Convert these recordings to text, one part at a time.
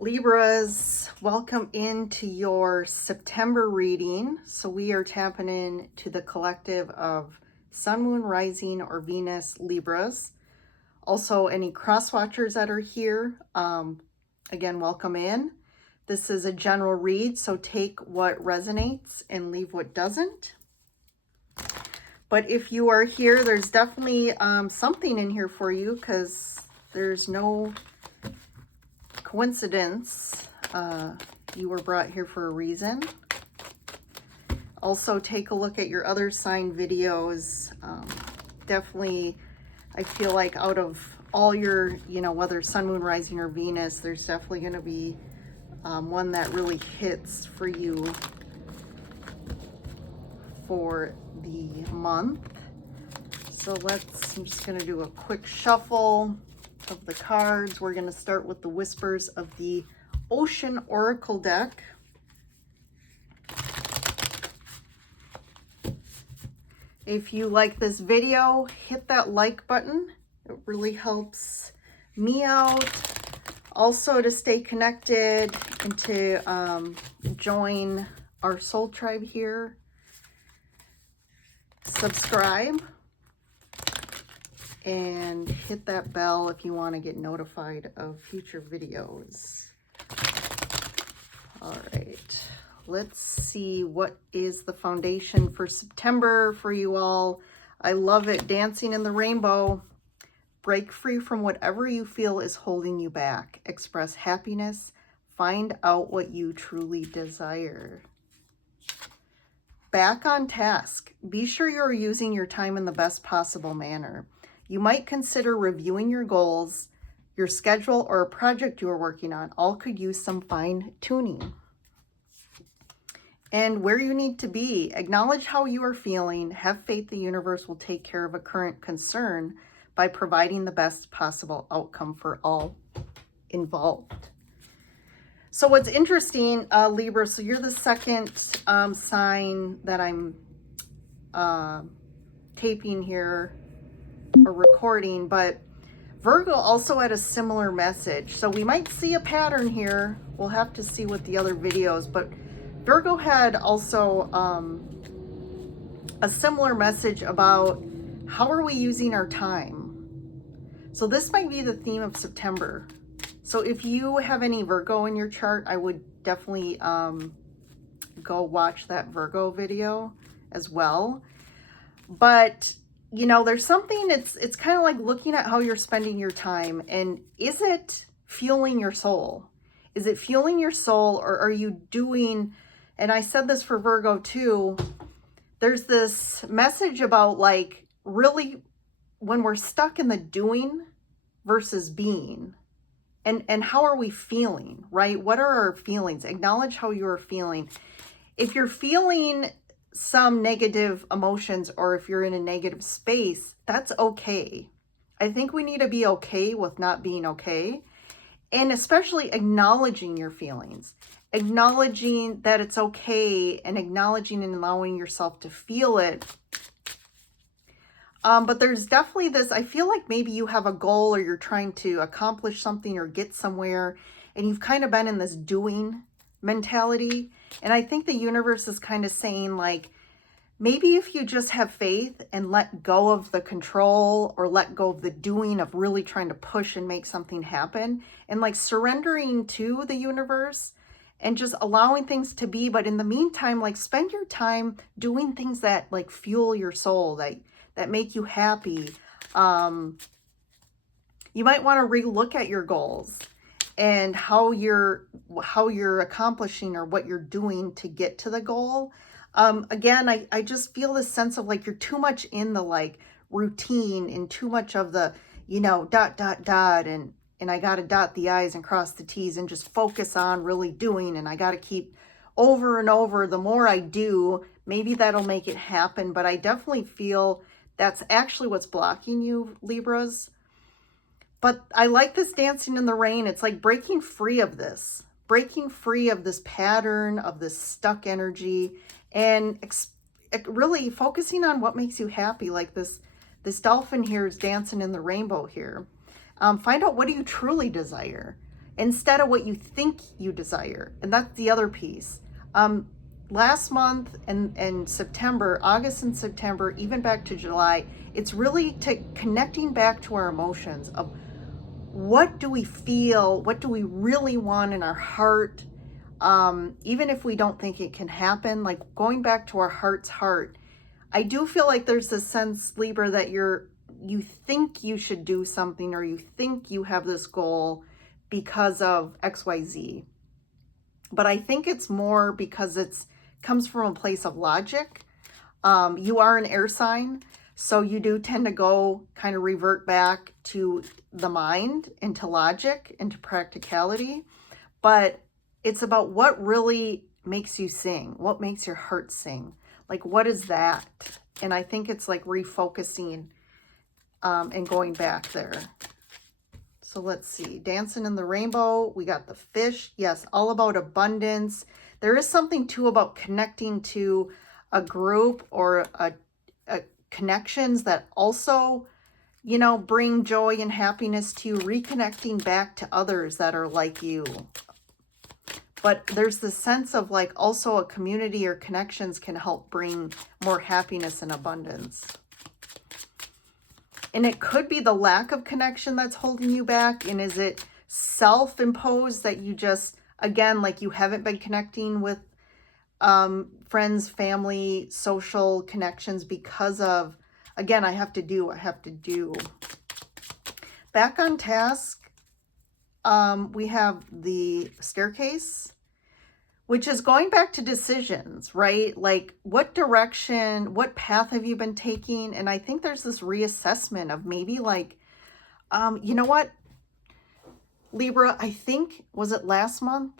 Libras, welcome into your September reading. So we are tapping into the collective of Sun, Moon, Rising, or Venus Libras. Also, any cross watchers that are here, again, welcome in. This is a general read, so take what resonates and leave what doesn't. But if you are here, there's definitely something in here for you, because there's no coincidence. You were brought here for a reason. Also, take a look at your other sign videos. Definitely, I feel like out of all your, whether Sun, Moon, Rising, or Venus, there's definitely going to be one that really hits for you for the month. So I'm just going to do a quick shuffle of the cards. We're going to start with the Whispers of the Ocean Oracle deck. If you like this video, hit that like button. It really helps me out. Also, to stay connected and to join our soul tribe here, subscribe and hit that bell if you want to get notified of future videos. All right, let's see what is the foundation for September for you all. I love it. Dancing in the rainbow. Break free from whatever you feel is holding you back. Express happiness. Find out what you truly desire. Back on task. Be sure you're using your time in the best possible manner. You might consider reviewing your goals, your schedule, or a project you are working on. All could use some fine tuning. And where you need to be. Acknowledge how you are feeling. Have faith the universe will take care of a current concern by providing the best possible outcome for all involved. So what's interesting, Libra, so you're the second sign that I'm taping here or recording, but Virgo also had a similar message. So we might see a pattern here. We'll have to see with the other videos, but Virgo had also a similar message about how are we using our time. So this might be the theme of September. So if you have any Virgo in your chart, I would definitely go watch that Virgo video as well. But there's something, it's kind of like looking at how you're spending your time, and is it fueling your soul? Is it fueling your soul, or are you doing, and I said this for Virgo too, there's this message about like really when we're stuck in the doing versus being, and how are we feeling, right? What are our feelings? Acknowledge how you are feeling. If you're feeling some negative emotions, or if you're in a negative space, that's okay. I think we need to be okay with not being okay, and especially acknowledging your feelings, acknowledging that it's okay, and acknowledging and allowing yourself to feel it. But there's definitely this, I feel like maybe you have a goal, or you're trying to accomplish something or get somewhere, and you've kind of been in this doing mentality. And I think the universe is kind of saying, like, maybe if you just have faith and let go of the control, or let go of the doing of really trying to push and make something happen, and like surrendering to the universe and just allowing things to be. But in the meantime, like, spend your time doing things that like fuel your soul, that make you happy. You might want to relook at your goals and how you're accomplishing, or what you're doing to get to the goal. Again, I just feel this sense of like you're too much in the like routine, and too much of the, and I got to dot the I's and cross the T's, and just focus on really doing. And I got to keep over and over. The more I do, maybe that'll make it happen. But I definitely feel that's actually what's blocking you, Libras. But I like this dancing in the rain. It's like breaking free of this pattern, of this stuck energy, and really focusing on what makes you happy. Like this dolphin here is dancing in the rainbow here. Find out, what do you truly desire? instead of what you think you desire. And that's the other piece. Last month and September, August and September, even back to July, it's really connecting back to our emotions of what do we feel, what do we really want in our heart, even if we don't think it can happen, like going back to our heart's heart. I do feel like there's this sense, Libra, that you think you should do something, or you think you have this goal because of XYZ. But I think it's more because it's comes from a place of logic. You are an air sign, so you do tend to go kind of revert back to the mind, into logic, into practicality. But it's about what really makes you sing, what makes your heart sing. Like, what is that? And I think it's like refocusing and going back there. So let's see, Dancing in the Rainbow, we got the fish. Yes, all about abundance. There is something too about connecting to a group or a connections that also, you know, bring joy and happiness to you, reconnecting back to others that are like you. But there's the sense of like also a community or connections can help bring more happiness and abundance. And it could be the lack of connection that's holding you back. And is it self-imposed that you just, again, like you haven't been connecting with friends, family, social connections because of, again, I have to do. Back on task, we have the Staircase, which is going back to decisions, right? Like what direction, what path have you been taking? And I think there's this reassessment of maybe like, you know what, Libra, I think, was it last month?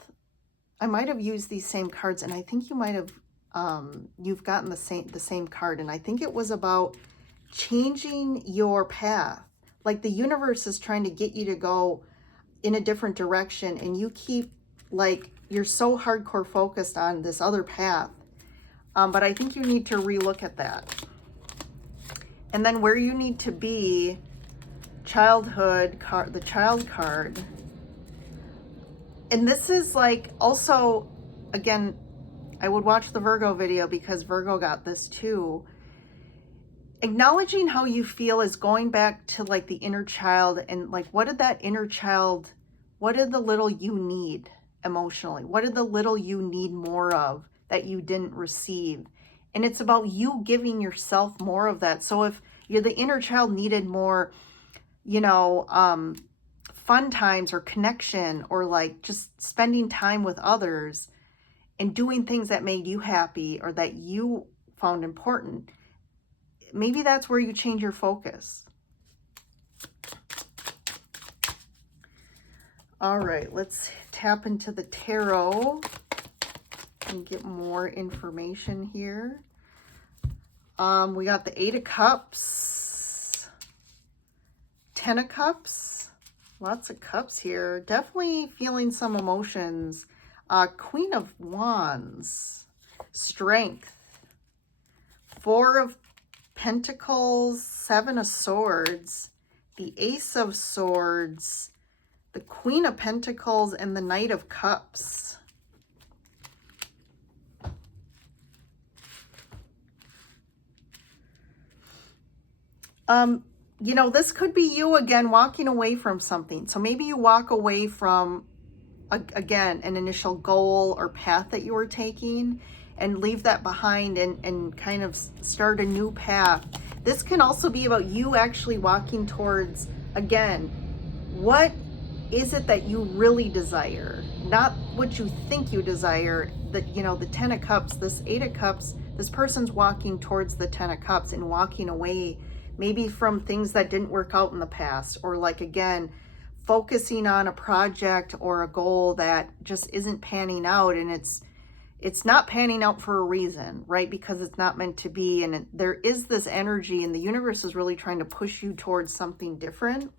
I might have used these same cards, and I think you might have, you've gotten the same card. And I think it was about changing your path. Like the universe is trying to get you to go in a different direction, and you keep like, you're so hardcore focused on this other path. But I think you need to relook at that. And then where you need to be, childhood card, the child card. And this is like also, again, I would watch the Virgo video because Virgo got this too. Acknowledging how you feel is going back to like the inner child, and like, what did that inner child, what did the little you need emotionally? What did the little you need more of that you didn't receive? And it's about you giving yourself more of that. So if you're the inner child needed more, you know, fun times or connection, or like just spending time with others and doing things that made you happy or that you found important, maybe that's where you change your focus. All right, let's tap into the tarot and get more information here. We got the 8 of Cups, 10 of Cups, lots of cups here. Definitely feeling some emotions. Queen of Wands, Strength, 4 of Pentacles, 7 of Swords, the Ace of Swords, the Queen of Pentacles, and the Knight of Cups. You know, this could be you again walking away from something. So maybe you walk away from, again, an initial goal or path that you were taking, and leave that behind and kind of start a new path. This can also be about you actually walking towards, again, what is it that you really desire? Not what you think you desire. That, you know, the 10 of Cups, this 8 of Cups, this person's walking towards the 10 of Cups and walking away maybe from things that didn't work out in the past, or like, again, focusing on a project or a goal that just isn't panning out, and it's not panning out for a reason, right? Because it's not meant to be. And there is this energy, and the universe is really trying to push you towards something different.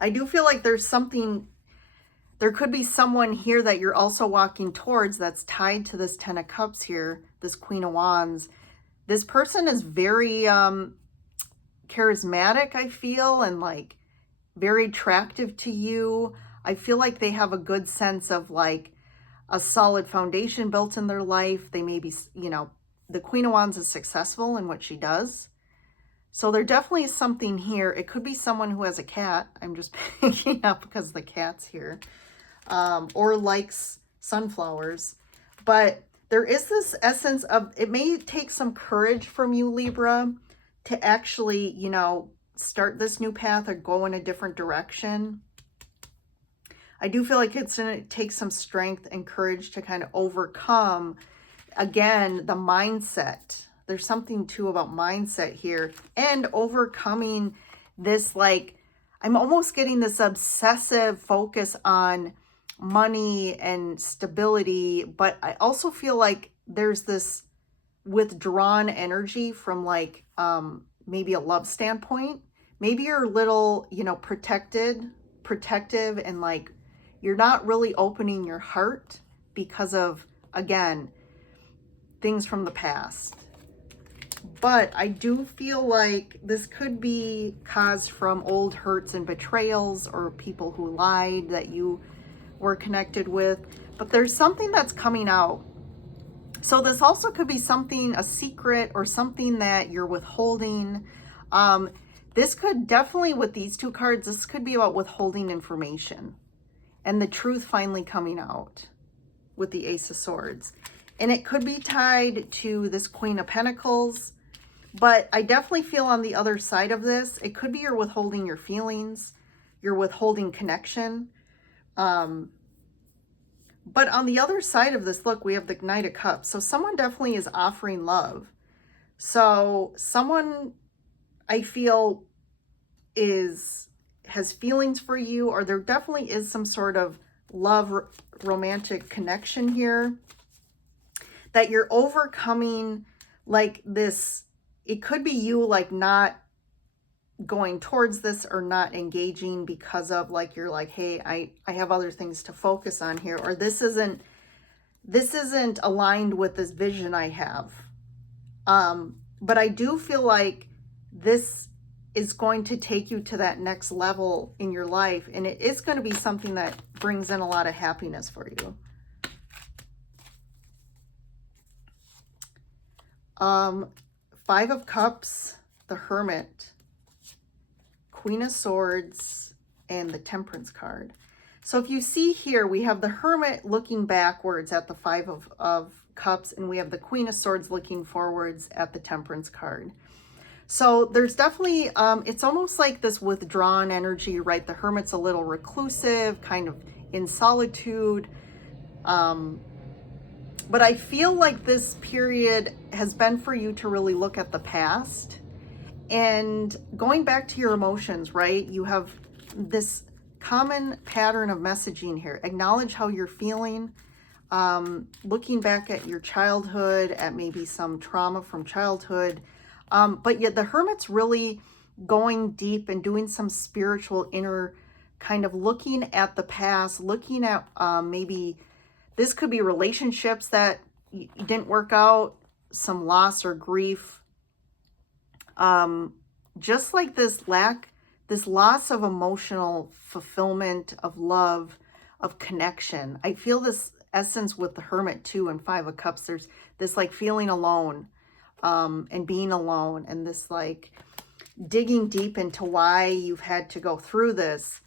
I do feel like there's something, there could be someone here that you're also walking towards that's tied to this 10 of Cups here, this Queen of Wands. This person is very charismatic, I feel, and like very attractive to you. I feel like they have a good sense of like a solid foundation built in their life. They may be, you know, the Queen of Wands is successful in what she does. So there definitely is something here. It could be someone who has a cat. I'm just picking up because the cat's here. Or likes sunflowers. But there is this essence of, it may take some courage from you, Libra, to actually, you know, start this new path or go in a different direction. I do feel like it's going to take some strength and courage to kind of overcome, again, the mindset. There's something too about mindset here and overcoming this, like, I'm almost getting this obsessive focus on money and stability, but I also feel like there's this withdrawn energy from like maybe a love standpoint. Maybe you're a little, you know, protective, and like you're not really opening your heart because of, again, things from the past. But I do feel like this could be caused from old hurts and betrayals or people who lied that you were connected with. But there's something that's coming out. So this also could be something, a secret or something that you're withholding. This could definitely, with these two cards, this could be about withholding information and the truth finally coming out with the Ace of Swords. And it could be tied to this Queen of Pentacles. But I definitely feel on the other side of this, it could be you're withholding your feelings, you're withholding connection. But on the other side of this, look, we have the Knight of Cups. So someone definitely is offering love. So someone, I feel, has feelings for you, or there definitely is some sort of love, romantic connection here that you're overcoming, like this. It could be you like not going towards this or not engaging because of like, you're like, hey, I have other things to focus on here, or this isn't aligned with this vision I have. But I do feel like this is going to take you to that next level in your life, and it is going to be something that brings in a lot of happiness for you. Five of Cups, the Hermit, Queen of Swords, and the Temperance card. So if you see here, we have the Hermit looking backwards at the Five of Cups, and we have the Queen of Swords looking forwards at the Temperance card. So there's definitely, it's almost like this withdrawn energy, right? The Hermit's a little reclusive, kind of in solitude. But I feel like this period has been for you to really look at the past and going back to your emotions, right? You have this common pattern of messaging here. Acknowledge how you're feeling. Looking back at your childhood, at maybe some trauma from childhood. But yet the Hermit's really going deep and doing some spiritual inner kind of looking at the past, looking at maybe this could be relationships that didn't work out, some loss or grief. Just like this loss of emotional fulfillment, of love, of connection. I feel this essence with the Hermit too and Five of Cups. There's this like feeling alone and being alone, and this like digging deep into why you've had to go through this.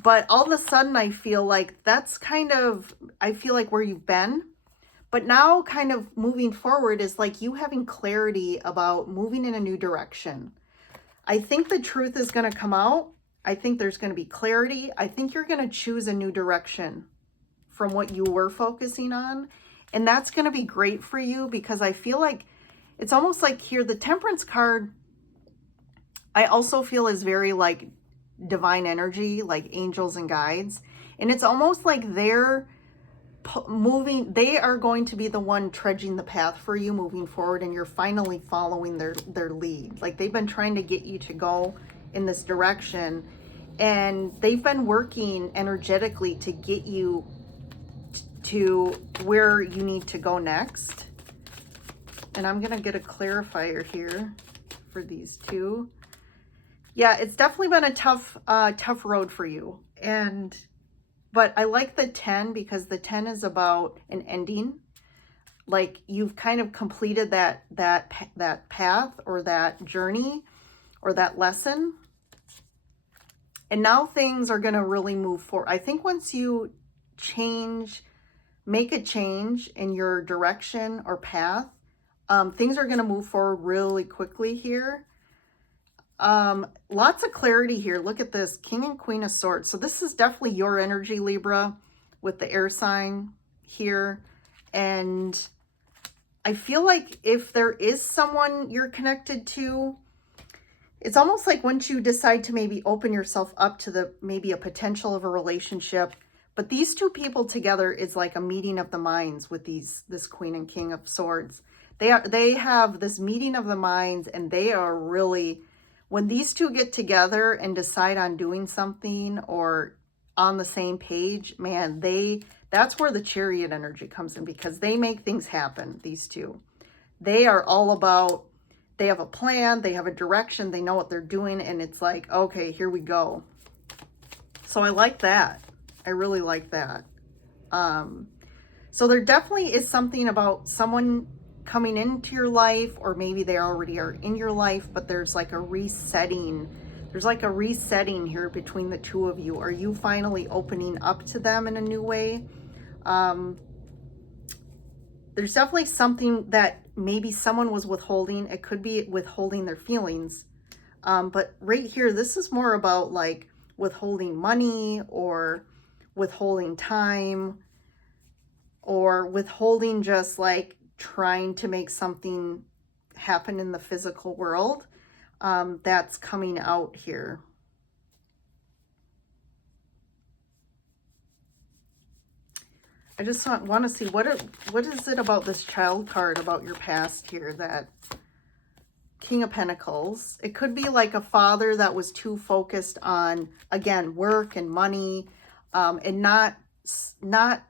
But all of a sudden, I feel like that's kind of, I feel like where you've been. But now kind of moving forward is like you having clarity about moving in a new direction. I think the truth is going to come out. I think there's going to be clarity. I think you're going to choose a new direction from what you were focusing on. And that's going to be great for you, because I feel like it's almost like here, the Temperance card, I also feel is very like divine energy, like angels and guides. And it's almost like they're moving, they are going to be the one trudging the path for you moving forward, and you're finally following their lead. Like they've been trying to get you to go in this direction, and they've been working energetically to get you to where you need to go next. And I'm going to get a clarifier here for these two. Yeah, it's definitely been a tough road for you. And But I like the 10 because the 10 is about an ending. Like you've kind of completed that path or that journey or that lesson. And now things are going to really move forward. I think once you make a change in your direction or path, things are going to move forward really quickly here. Lots of clarity here. Look at this, King and Queen of Swords. So this is definitely your energy, Libra, with the air sign here. And I feel like if there is someone you're connected to, it's almost like once you decide to maybe open yourself up to maybe a potential of a relationship, but these two people together is like a meeting of the minds with this Queen and King of Swords. They have this meeting of the minds, and they are really, when these two get together and decide on doing something or on the same page, man, that's where the Chariot energy comes in, because they make things happen, these two. They are all about, they have a plan, they have a direction, they know what they're doing, and it's like, okay, here we go. So I like that. I really like that. So there definitely is something about someone coming into your life, or maybe they already are in your life, but there's like a resetting. There's like a resetting here between the two of you. Are you finally opening up to them in a new way? There's definitely something that maybe someone was withholding. It could be withholding their feelings. But right here, this is more about like withholding money, or withholding time, or withholding just like trying to make something happen in the physical world. That's coming out here. I just want to see what is it about this Child card about your past here, that King of Pentacles. It could be like a father that was too focused on, again, work and money, and not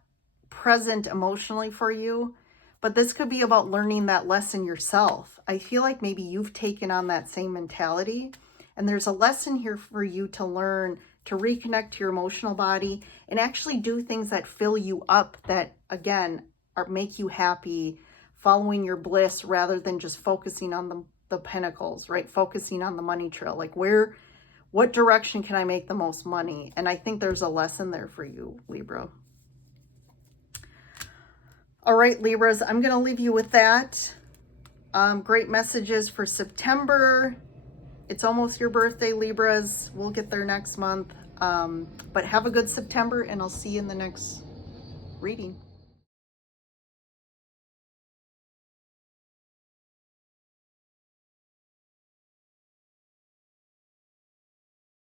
present emotionally for you. But this could be about learning that lesson yourself. I feel like maybe you've taken on that same mentality, and there's a lesson here for you to learn to reconnect to your emotional body and actually do things that fill you up, that again make you happy, following your bliss rather than just focusing on the pentacles, right? Focusing on the money trail, like what direction can I make the most money? And I think there's a lesson there for you, Libra. All right, Libras, I'm going to leave you with that. Great messages for September. It's almost your birthday, Libras. We'll get there next month. But have a good September, and I'll see you in the next reading.